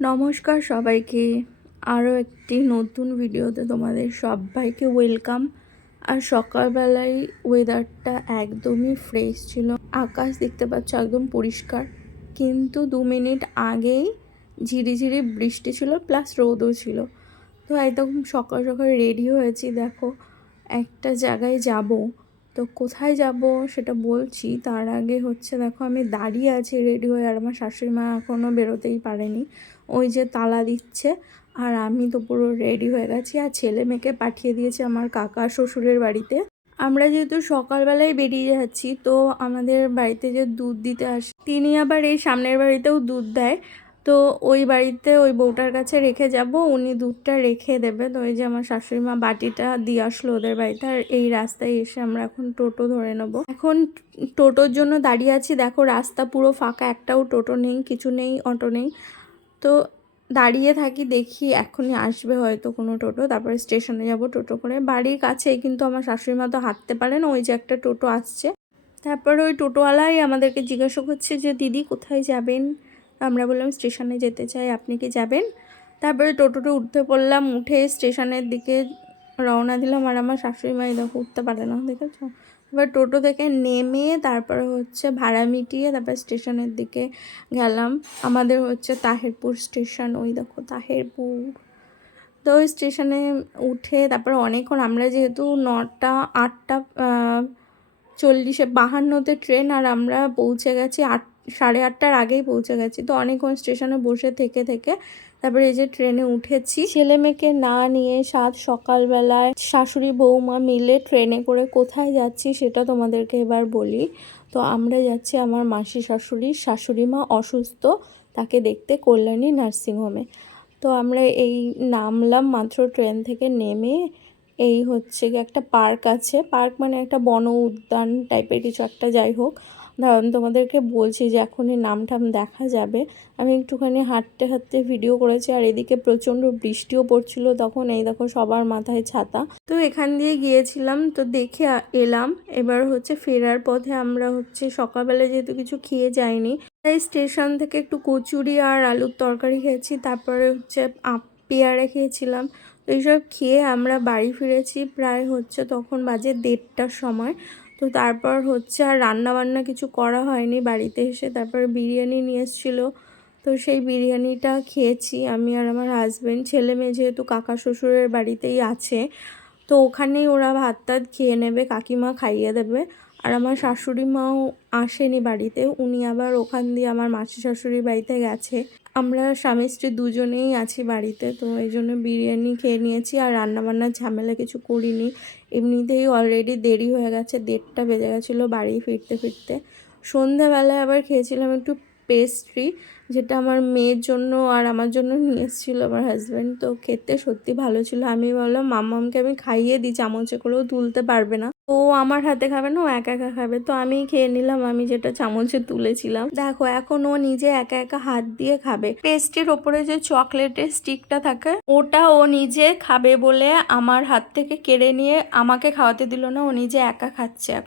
নমস্কার সবাইকে, আরও একটি নতুন ভিডিওতে তোমাদের সবাইকে ওয়েলকাম। আর সকালবেলায় ওয়েদারটা একদমই ফ্রেশ ছিল, আকাশ দেখতে পাচ্ছ একদম পরিষ্কার, কিন্তু 2 মিনিট আগেই ঝিরিঝিরি বৃষ্টি ছিল, প্লাস রোদও ছিল। তো একদম সকাল সকাল রেডি হয়েছি, দেখো একটা জায়গায় যাব। তো কোথায় যাব সেটা বলছি, তার আগে হচ্ছে দেখো আমি দাঁড়িয়ে আছি রেডি হয়ে, আর আমার শাশুড়ি মা এখনও বেরোতেই পারেনি, ওই যে তালা দিচ্ছে। আর আমি তো পুরো রেডি হয়ে গেছি, আর ছেলে মেয়েকে পাঠিয়ে দিয়েছে আমার কাকা শ্বশুরের বাড়িতে। আমরা যেহেতু সকালবেলায় বেরিয়ে যাচ্ছি, তো আমাদের বাড়িতে যে দুধ দিতে আসে তিনি আবার এই সামনের বাড়িতেও দুধ দেয়। তো ওই বাড়িতে ওই বউটার কাছে রেখে যাব, উনি দুধটা রেখে দেবে। তো ওই যে আমার শাশুড়ি মা বাটিটা দিয়ে আসলো ওদের বাড়িতে। আর এই রাস্তায় এসে আমরা এখন টোটো ধরে নেব। এখন টোটোর জন্য দাঁড়িয়ে আছি, দেখো রাস্তা পুরো ফাঁকা, একটাও টোটো নেই, কিছু নেই, অটো নেই। তো দাঁড়িয়ে থাকি, দেখি এখনই আসবে হয়তো কোনো টোটো, তারপরে স্টেশনে যাব টোটো করে। বাড়ির কাছেই, কিন্তু আমার শাশুড়ি মা তো হাঁটতে পারে না, ওই যে একটা টোটো আসছে। তারপরে ওই টোটোওয়ালাই আমাদেরকে জিজ্ঞাসা করছে যে দিদি কোথায় যাবেন। আমরা বললাম স্টেশনে যেতে চাই, আপনি কি যাবেন? তারপরে টোটোতে উঠতে পড়লাম, উঠে স্টেশনের দিকে রওনা দিলাম। আর আমার শাশুড়ি মা দেখো উঠতে পারে না, দেখেছো। এবার টোটো থেকে নেমে তারপরে হচ্ছে ভাড়া মিটিয়ে তারপর স্টেশনের দিকে গেলাম। আমাদের হচ্ছে তাহেরপুর স্টেশন, ওই দেখো তাহেরপুর। তো ওই স্টেশনে উঠে তারপরে অনেকক্ষণ, আমরা যেহেতু 9:40-52 ট্রেন, আর আমরা পৌঁছে গেছি 8:30টার আগেই পৌঁছে গেছি। তো অনেকক্ষণ স্টেশনে বসে থেকে থেকে তারপরে এই যে ট্রেনে উঠেছি। ছেলে মেয়েকে না নিয়ে সকালবেলায় শাশুড়ি বৌমা মিলে ট্রেনে করে কোথায় যাচ্ছি সেটা তোমাদেরকে এবার বলি। তো আমরা যাচ্ছি আমার মাসি শাশুড়ি মা অসুস্থ, তাকে দেখতে কল্যাণী নার্সিংহোমে। তো আমরা এই নামলাম মাত্র ট্রেন থেকে নেমে, এই হচ্ছে গিয়ে একটা পার্ক আছে, পার্ক মানে একটা বন উদ্যান টাইপের কিছু একটা, যাই হোক তোমাদেরকে বলছি যে এখনই নাম টাম দেখা যাবে। আমি একটুখানি হাঁটতে হাঁটতে ভিডিও করেছি, আর এদিকে প্রচণ্ড বৃষ্টিও পড়ছিল তখন, এই দেখো সবার মাথায় ছাতা। তো এখান দিয়ে গিয়েছিলাম, তো দেখে এলাম। এবার হচ্ছে ফেরার পথে আমরা হচ্ছে সকালবেলা যেহেতু কিছু খেয়ে যাইনি, তাই স্টেশন থেকে একটু কচুরি আর আলুর তরকারি খেয়েছি, তারপরে হচ্ছে পেয়ারা খেয়েছিলাম। তো এইসব খেয়ে আমরা বাড়ি ফিরেছি, প্রায় হচ্ছে তখন বাজে 1:30টার সময়। তো তারপর হচ্ছে আর রান্নাবান্না কিছু করা হয়নি বাড়িতে এসে, তারপর বিরিয়ানি নিয়ে এসেছিলো। তো সেই বিরিয়ানিটা খেয়েছি আমি আর আমার হাজব্যান্ড। ছেলে মেয়ে যেহেতু কাকা শ্বশুরের বাড়িতেই আছে, তো ওখানেই ওরা ভাত টাত খেয়ে নেবে, কাকিমা খাইয়ে দেবে। আর আমার শাশুড়ি মাও আসেনি বাড়িতে, উনি আবার ওখান দিয়ে আমার মাসি শাশুড়ির বাড়িতে গেছে। আমরা স্বামী স্ত্রী দুজনেই আছি বাড়িতে, তো এই জন্য বিরিয়ানি খেয়ে নিয়েছি, আর রান্নাবান্নার ঝামেলা কিছু করিনি। এমনিতেই অলরেডি দেরি হয়ে গেছে, 1:30টা বেজে গেছিলো বাড়ি ফিরতে ফিরতে। সন্ধ্যাবেলায় আবার খেয়েছিলাম একটু পেস্ট্রি, যেটা আমার মেয়ের জন্য আর আমার জন্য নিয়ে এসেছিলো আমার হাজব্যান্ড। তো খেতে সত্যি ভালো ছিল। আমি বললাম মাম্মামকে আমি খাইয়ে দিই, চামচে করেও তুলতে পারবে না, ও আমার হাতে খাবে না, ও একা একা খাবে। তো আমি খেয়ে নিলাম, আমি যেটা চামচে তুলেছিলাম। দেখো এখন ও নিজে একা একা হাত দিয়ে খাবে। পেস্ট্রির ওপরে যে চকলেটের স্টিকটা থাকে, ওটা ও নিজে খাবে বলে আমার হাত থেকে কেড়ে নিয়ে আমাকে খাওয়াতে দিল না, ও নিজে একা খাচ্ছে এখন।